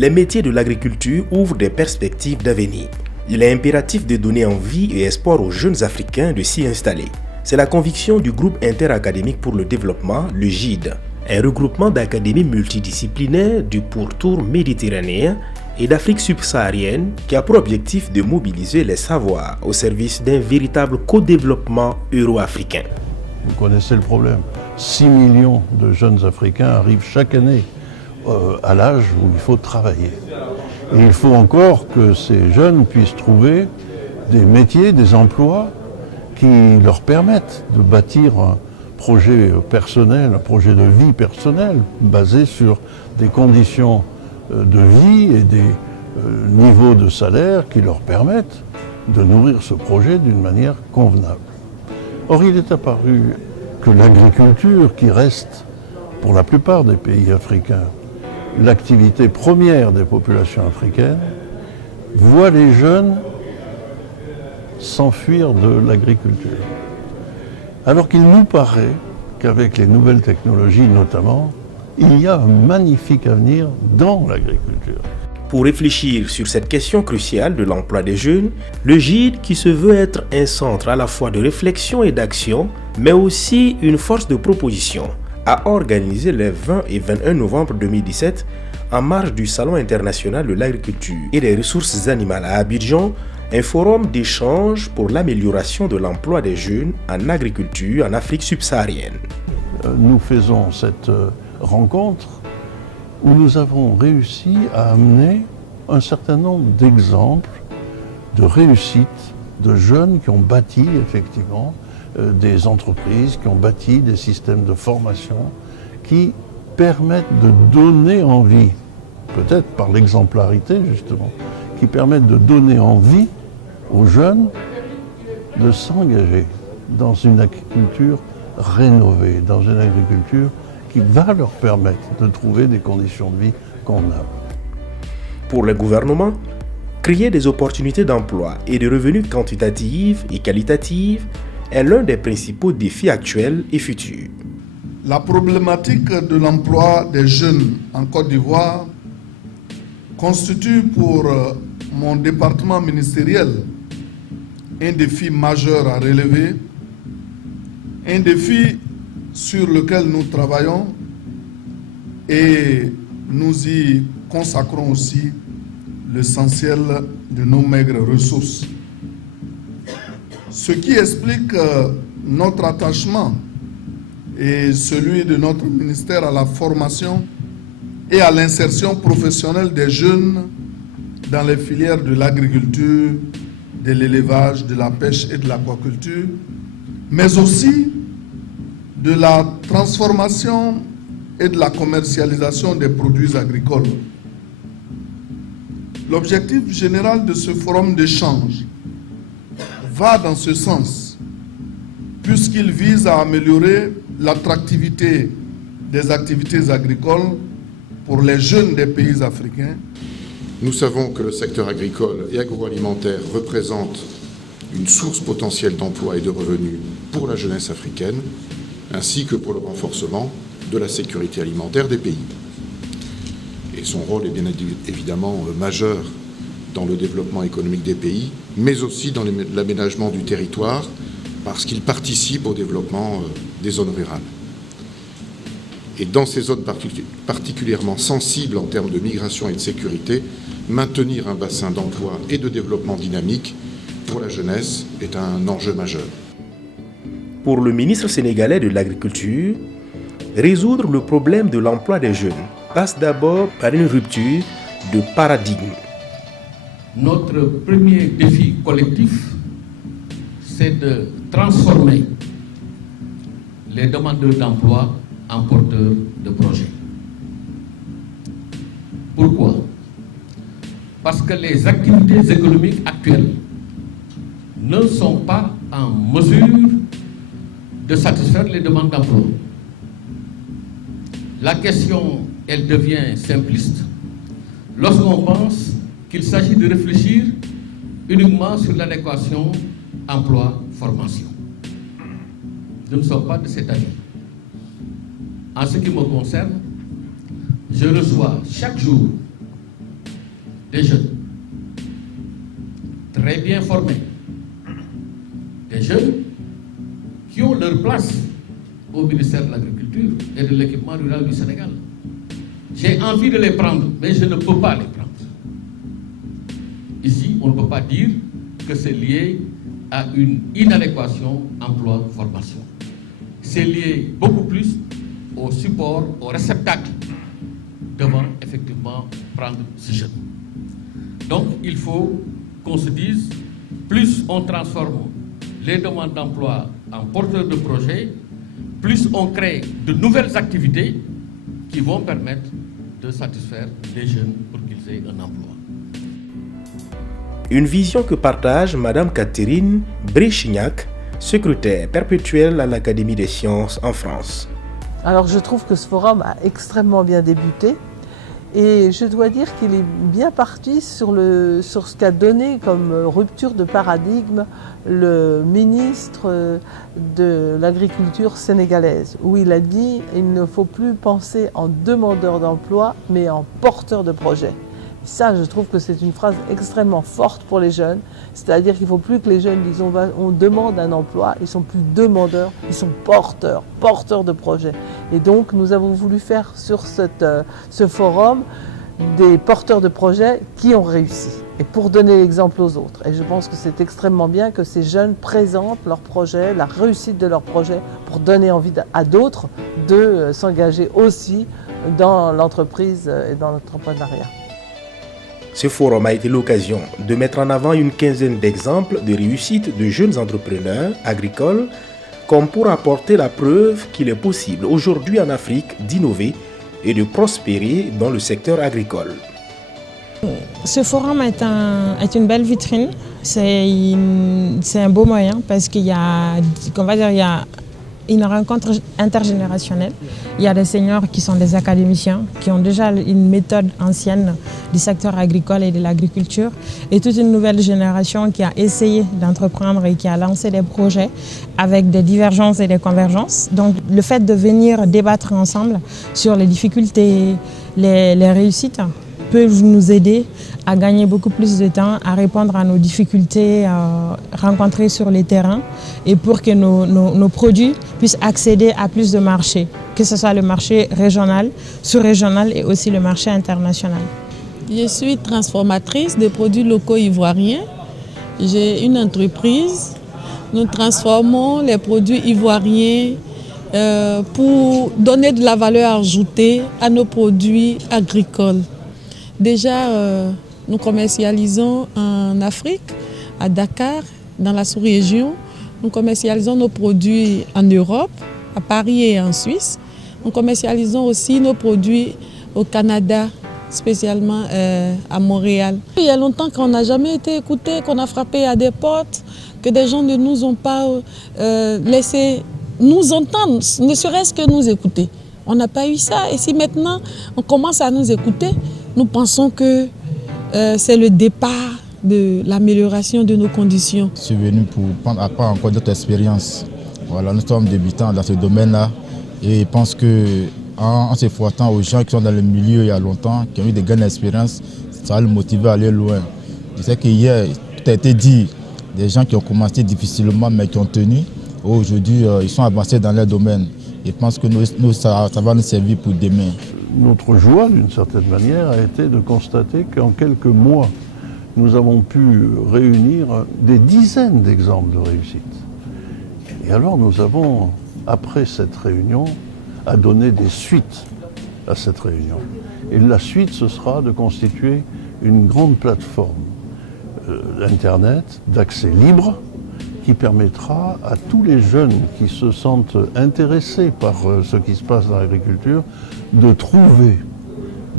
les métiers de l'agriculture ouvrent des perspectives d'avenir. Il est impératif de donner envie et espoir aux jeunes Africains de s'y installer. C'est la conviction du groupe interacadémique pour le développement, le GIDE, un regroupement d'académies multidisciplinaires du pourtour méditerranéen et d'Afrique subsaharienne qui a pour objectif de mobiliser les savoirs au service d'un véritable co-développement euro-africain. Vous connaissez le problème. 6 millions de jeunes Africains arrivent chaque année à l'âge où il faut travailler. Et il faut encore que ces jeunes puissent trouver des métiers, des emplois qui leur permettent de bâtir un projet personnel, un projet de vie personnelle basé sur des conditions de vie et des niveaux de salaire qui leur permettent de nourrir ce projet d'une manière convenable. Or, il est apparu que l'agriculture, qui reste pour la plupart des pays africains l'activité première des populations africaines, voit les jeunes s'enfuir de l'agriculture. Alors qu'il nous paraît qu'avec les nouvelles technologies notamment, il y a un magnifique avenir dans l'agriculture. Pour réfléchir sur cette question cruciale de l'emploi des jeunes, le GIDE, qui se veut être un centre à la fois de réflexion et d'action, mais aussi une force de proposition, a organisé les 20 et 21 novembre 2017, en marge du Salon international de l'agriculture et des ressources animales à Abidjan, un forum d'échange pour l'amélioration de l'emploi des jeunes en agriculture en Afrique subsaharienne. Nous faisons cette rencontre où nous avons réussi à amener un certain nombre d'exemples de réussite de jeunes qui ont bâti effectivement des entreprises, qui ont bâti des systèmes de formation qui permettent de donner envie, peut-être par l'exemplarité justement, qui permettent de donner envie aux jeunes de s'engager dans une agriculture rénovée, dans une agriculture qui va leur permettre de trouver des conditions de vie convenables. Pour le gouvernement, créer des opportunités d'emploi et de revenus quantitatifs et qualitatifs est l'un des principaux défis actuels et futurs. La problématique de l'emploi des jeunes en Côte d'Ivoire constitue pour mon département ministériel un défi majeur à relever, un défi sur lequel nous travaillons et nous y consacrons aussi l'essentiel de nos maigres ressources. Ce qui explique notre attachement et celui de notre ministère à la formation et à l'insertion professionnelle des jeunes dans les filières de l'agriculture, de l'élevage, de la pêche et de l'aquaculture, mais aussi de la transformation et de la commercialisation des produits agricoles. L'objectif général de ce forum d'échange va dans ce sens, puisqu'il vise à améliorer l'attractivité des activités agricoles pour les jeunes des pays africains. Nous savons que le secteur agricole et agroalimentaire représente une source potentielle d'emploi et de revenus pour la jeunesse africaine, ainsi que pour le renforcement de la sécurité alimentaire des pays. Et son rôle est bien évidemment majeur dans le développement économique des pays, mais aussi dans l'aménagement du territoire, parce qu'il participe au développement des zones rurales. Et dans ces zones particulièrement sensibles en termes de migration et de sécurité, maintenir un bassin d'emploi et de développement dynamique pour la jeunesse est un enjeu majeur. Pour le ministre sénégalais de l'Agriculture, résoudre le problème de l'emploi des jeunes passe d'abord par une rupture de paradigme. Notre premier défi collectif, c'est de transformer les demandeurs d'emploi en porteurs de projets. Pourquoi? Parce que les activités économiques actuelles ne sont pas en mesure de satisfaire les demandes d'emploi. La question, elle devient simpliste lorsqu'on pense qu'il s'agit de réfléchir uniquement sur l'adéquation emploi-formation. Nous ne sommes pas de cet avis. En ce qui me concerne, je reçois chaque jour des jeunes très bien formés, des jeunes qui ont leur place au ministère de l'Agriculture et de l'Équipement rural du Sénégal. J'ai envie de les prendre, mais je ne peux pas les prendre. Ici, on ne peut pas dire que c'est lié à une inadéquation emploi-formation. C'est lié beaucoup plus au support, au réceptacle devant effectivement prendre ces jeunes. Donc, il faut qu'on se dise, plus on transforme les demandes d'emploi en porteurs de projets, plus on crée de nouvelles activités qui vont permettre de satisfaire les jeunes pour qu'ils aient un emploi. Une vision que partage Madame Catherine Bréchignac, secrétaire perpétuelle à l'Académie des sciences en France. Alors je trouve que ce forum a extrêmement bien débuté et je dois dire qu'il est bien parti sur ce qu'a donné comme rupture de paradigme le ministre de l'Agriculture sénégalaise, où il a dit qu'il ne faut plus penser en demandeurs d'emploi mais en porteurs de projets. Ça, je trouve que c'est une phrase extrêmement forte pour les jeunes. C'est-à-dire qu'il ne faut plus que les jeunes disent on demande un emploi, ils ne sont plus demandeurs, ils sont porteurs de projets. Et donc, nous avons voulu faire sur ce forum des porteurs de projets qui ont réussi. Et pour donner l'exemple aux autres. Et je pense que c'est extrêmement bien que ces jeunes présentent leurs projets, la réussite de leurs projets, pour donner envie à d'autres de s'engager aussi dans l'entreprise et dans l'entrepreneuriat. Ce forum a été l'occasion de mettre en avant une quinzaine d'exemples de réussite de jeunes entrepreneurs agricoles, comme pour apporter la preuve qu'il est possible aujourd'hui en Afrique d'innover et de prospérer dans le secteur agricole. Ce forum est une belle vitrine, c'est un beau moyen parce qu'il y a une rencontre intergénérationnelle. Il y a des seniors qui sont des académiciens, qui ont déjà une méthode ancienne du secteur agricole et de l'agriculture, et toute une nouvelle génération qui a essayé d'entreprendre et qui a lancé des projets avec des divergences et des convergences. Donc le fait de venir débattre ensemble sur les difficultés, les réussites, peut nous aider à gagner beaucoup plus de temps, à répondre à nos difficultés rencontrées sur les terrains et pour que nos produits puissent accéder à plus de marchés, que ce soit le marché régional, sous-régional et aussi le marché international. Je suis transformatrice de produits locaux ivoiriens. J'ai une entreprise. Nous transformons les produits ivoiriens pour donner de la valeur ajoutée à nos produits agricoles. Déjà, nous commercialisons en Afrique, à Dakar, dans la sous-région. Nous commercialisons nos produits en Europe, à Paris et en Suisse. Nous commercialisons aussi nos produits au Canada, spécialement à Montréal. Il y a longtemps qu'on n'a jamais été écouté, qu'on a frappé à des portes, que des gens ne nous ont pas laissé nous entendre, ne serait-ce que nous écouter. On n'a pas eu ça. Et si maintenant on commence à nous écouter, nous pensons que c'est le départ de l'amélioration de nos conditions. Je suis venu pour prendre à part encore d'autres expériences. Voilà, nous sommes débutants dans ce domaine-là et je pense qu'en se frottant aux gens qui sont dans le milieu il y a longtemps, qui ont eu des grandes expériences, ça va les motiver à aller loin. Je sais qu'hier, tout a été dit, des gens qui ont commencé difficilement mais qui ont tenu. Aujourd'hui, ils sont avancés dans leur domaine. Je pense que ça va nous servir pour demain. Notre joie, d'une certaine manière, a été de constater qu'en quelques mois, nous avons pu réunir des dizaines d'exemples de réussite. Et alors nous avons, après cette réunion, à donner des suites à cette réunion. Et la suite, ce sera de constituer une grande plateforme d'Internet, d'accès libre, qui permettra à tous les jeunes qui se sentent intéressés par ce qui se passe dans l'agriculture de trouver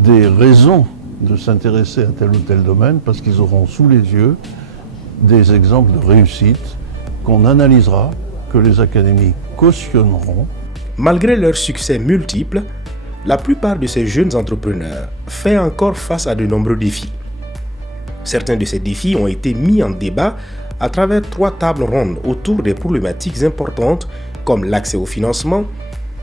des raisons de s'intéresser à tel ou tel domaine parce qu'ils auront sous les yeux des exemples de réussite qu'on analysera, que les académies cautionneront. Malgré leurs succès multiples, la plupart de ces jeunes entrepreneurs font encore face à de nombreux défis. Certains de ces défis ont été mis en débat à travers 3 tables rondes autour des problématiques importantes comme l'accès au financement,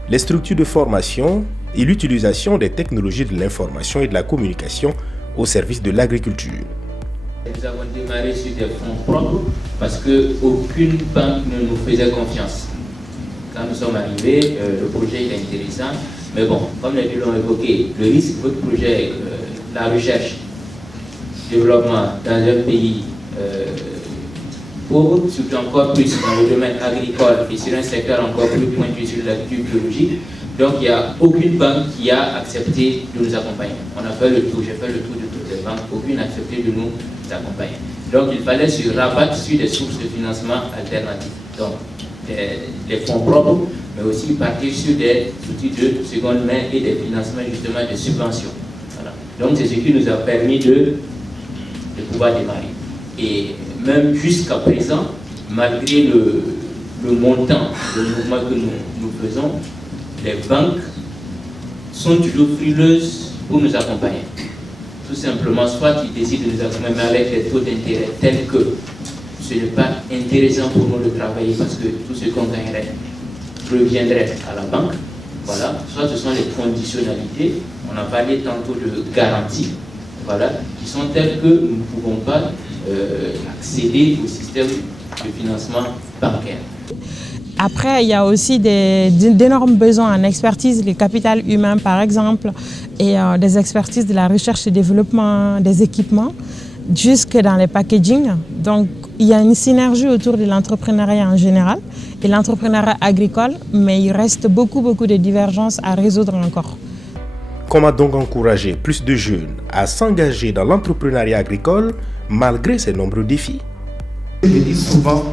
les structures de formation et l'utilisation des technologies de l'information et de la communication au service de l'agriculture. Nous avons démarré sur des fonds propres parce qu'aucune banque ne nous faisait confiance. Quand nous sommes arrivés, le projet est intéressant, mais bon, comme les deux l'ont évoqué, le risque de votre projet, la recherche, développement dans un pays pauvre, surtout encore plus dans le domaine agricole et sur un secteur encore plus pointu sur l'agriculture biologique. Donc il n'y a aucune banque qui a accepté de nous accompagner. On a fait le tour, j'ai fait le tour de toutes les banques, aucune n'a accepté de nous accompagner. Donc il fallait se rabattre sur des sources de financement alternatives. Donc les fonds propres, mais aussi partir sur des outils de seconde main et des financements justement de subventions. Voilà. Donc c'est ce qui nous a permis de pouvoir démarrer. Et même jusqu'à présent, malgré le montant de mouvement que nous faisons, les banques sont toujours frileuses pour nous accompagner. Tout simplement, soit ils décident de nous accompagner mais avec des taux d'intérêt tels que ce n'est pas intéressant pour nous de travailler parce que tout ce qu'on gagnerait reviendrait à la banque. Voilà. Soit ce sont les conditionnalités, on a parlé tantôt de garanties, voilà, qui sont telles que nous ne pouvons pas accéder au système de financement bancaire. Après, il y a aussi d'énormes besoins en expertise, les capital humain par exemple, et des expertises de la recherche et développement des équipements, jusque dans les packaging. Donc, il y a une synergie autour de l'entrepreneuriat en général et l'entrepreneuriat agricole, mais il reste beaucoup de divergences à résoudre encore. Comment donc encourager plus de jeunes à s'engager dans l'entrepreneuriat agricole malgré ces nombreux défis? Je dis souvent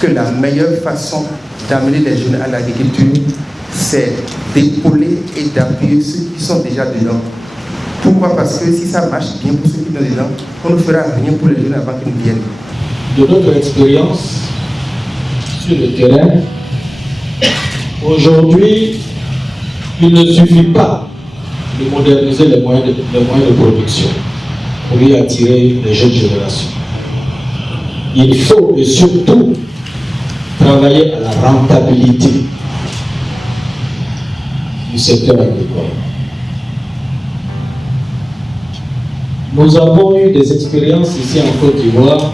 que la meilleure façon d'amener les jeunes à l'agriculture, c'est d'épauler et d'appuyer ceux qui sont déjà dedans. Pourquoi? Parce que si ça marche bien pour ceux qui sont dedans, on ne fera rien pour les jeunes avant qu'ils viennent. De notre expérience sur le terrain, aujourd'hui, il ne suffit pas de moderniser les moyens de production pour y attirer les jeunes générations. Il faut et surtout travailler à la rentabilité du secteur agricole. Nous avons eu des expériences ici en Côte d'Ivoire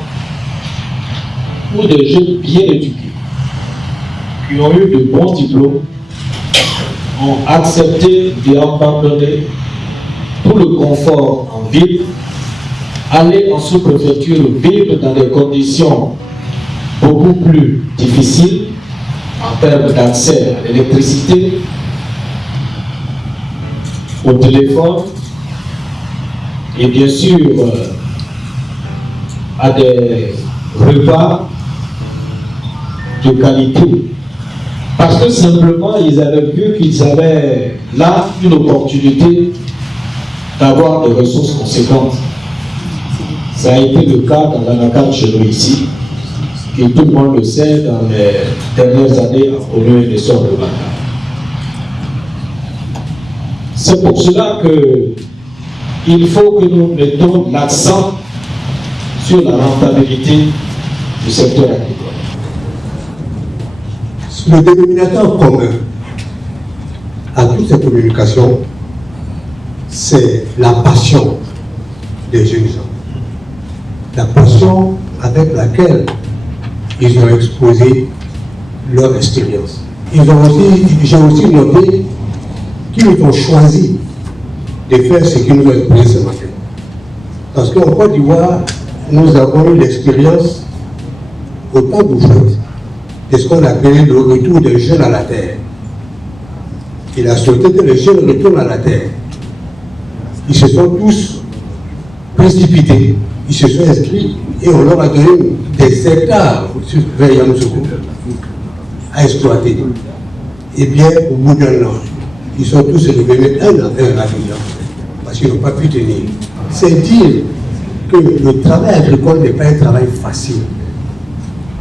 où des jeunes bien éduqués, qui ont eu de bons diplômes, ont accepté d'abandonner tout le confort en ville, aller en sous-préfecture vivre dans des conditions beaucoup plus difficiles en termes d'accès à l'électricité, au téléphone et bien sûr à des repas de qualité. Parce que simplement ils avaient vu qu'ils avaient là une opportunité d'avoir des ressources conséquentes. Ça a été le cas dans l'Anakan chez nous ici, et tout le monde le sait, dans les dernières années, a connu un essor de Bata. C'est pour cela qu'il faut que nous mettons l'accent sur la rentabilité du secteur agricole. Le dénominateur commun à toutes ces communications, c'est la passion des jeunes gens. La passion avec laquelle ils ont exposé leur expérience. J'ai aussi noté qu'ils ont choisi de faire ce qu'ils nous ont exposé ce matin. Parce qu'en Côte d'Ivoire, nous avons eu l'expérience au temps d'aujourd'hui de ce qu'on appelait le retour des jeunes à la terre. Il a souhaité que les jeunes retournent à la terre. Ils se sont tous précipités, ils se sont inscrits et on leur a donné des hectares vers Yamoussoukro à exploiter. Et bien, au bout d'un an, ils sont tous devenus un rapidement parce qu'ils n'ont pas pu tenir. C'est dire que le travail agricole n'est pas un travail facile.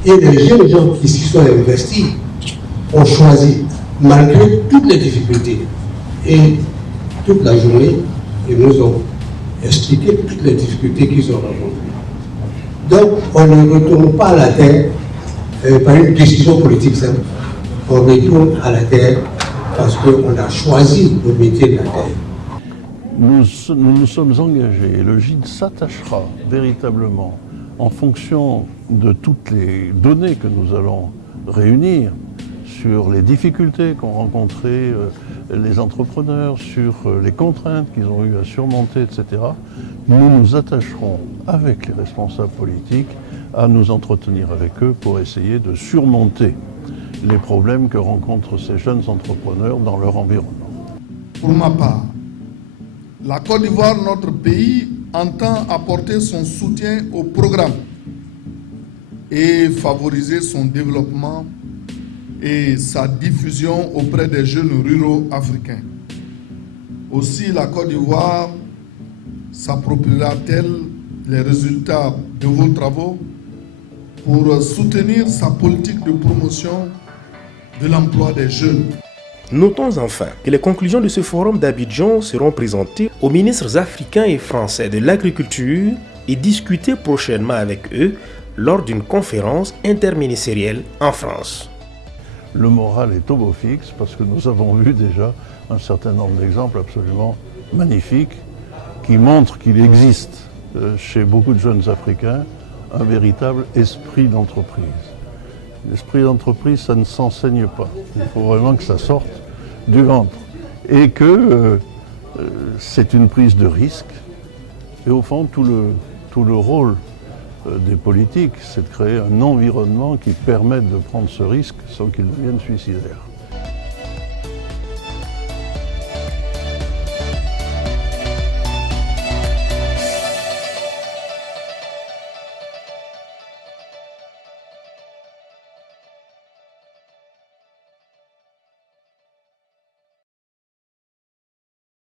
Et les jeunes gens qui s'y sont investis ont choisi, malgré toutes les difficultés. Et toute la journée, ils nous ont expliqué toutes les difficultés qu'ils ont rencontrées. Donc, on ne retourne pas à la terre par une décision politique simple. On retourne à la terre parce qu'on a choisi le métier de la terre. nous nous sommes engagés, et le GID s'attachera véritablement, en fonction de toutes les données que nous allons réunir, sur les difficultés qu'ont rencontrées les entrepreneurs, sur les contraintes qu'ils ont eu à surmonter, etc. Nous nous attacherons avec les responsables politiques à nous entretenir avec eux pour essayer de surmonter les problèmes que rencontrent ces jeunes entrepreneurs dans leur environnement. Pour ma part, la Côte d'Ivoire, notre pays, entend apporter son soutien au programme et favoriser son développement et sa diffusion auprès des jeunes ruraux africains. Aussi, la Côte d'Ivoire s'appropriera-t-elle les résultats de vos travaux pour soutenir sa politique de promotion de l'emploi des jeunes. Notons enfin que les conclusions de ce forum d'Abidjan seront présentées aux ministres africains et français de l'agriculture et discutées prochainement avec eux lors d'une conférence interministérielle en France. Le moral est au beau fixe parce que nous avons vu déjà un certain nombre d'exemples absolument magnifiques qui montrent qu'il existe chez beaucoup de jeunes Africains un véritable esprit d'entreprise. L'esprit d'entreprise, ça ne s'enseigne pas. Il faut vraiment que ça sorte du ventre. Et que c'est une prise de risque. Et au fond, tout le rôle des politiques, c'est de créer un environnement qui permette de prendre ce risque sans qu'il devienne suicidaire.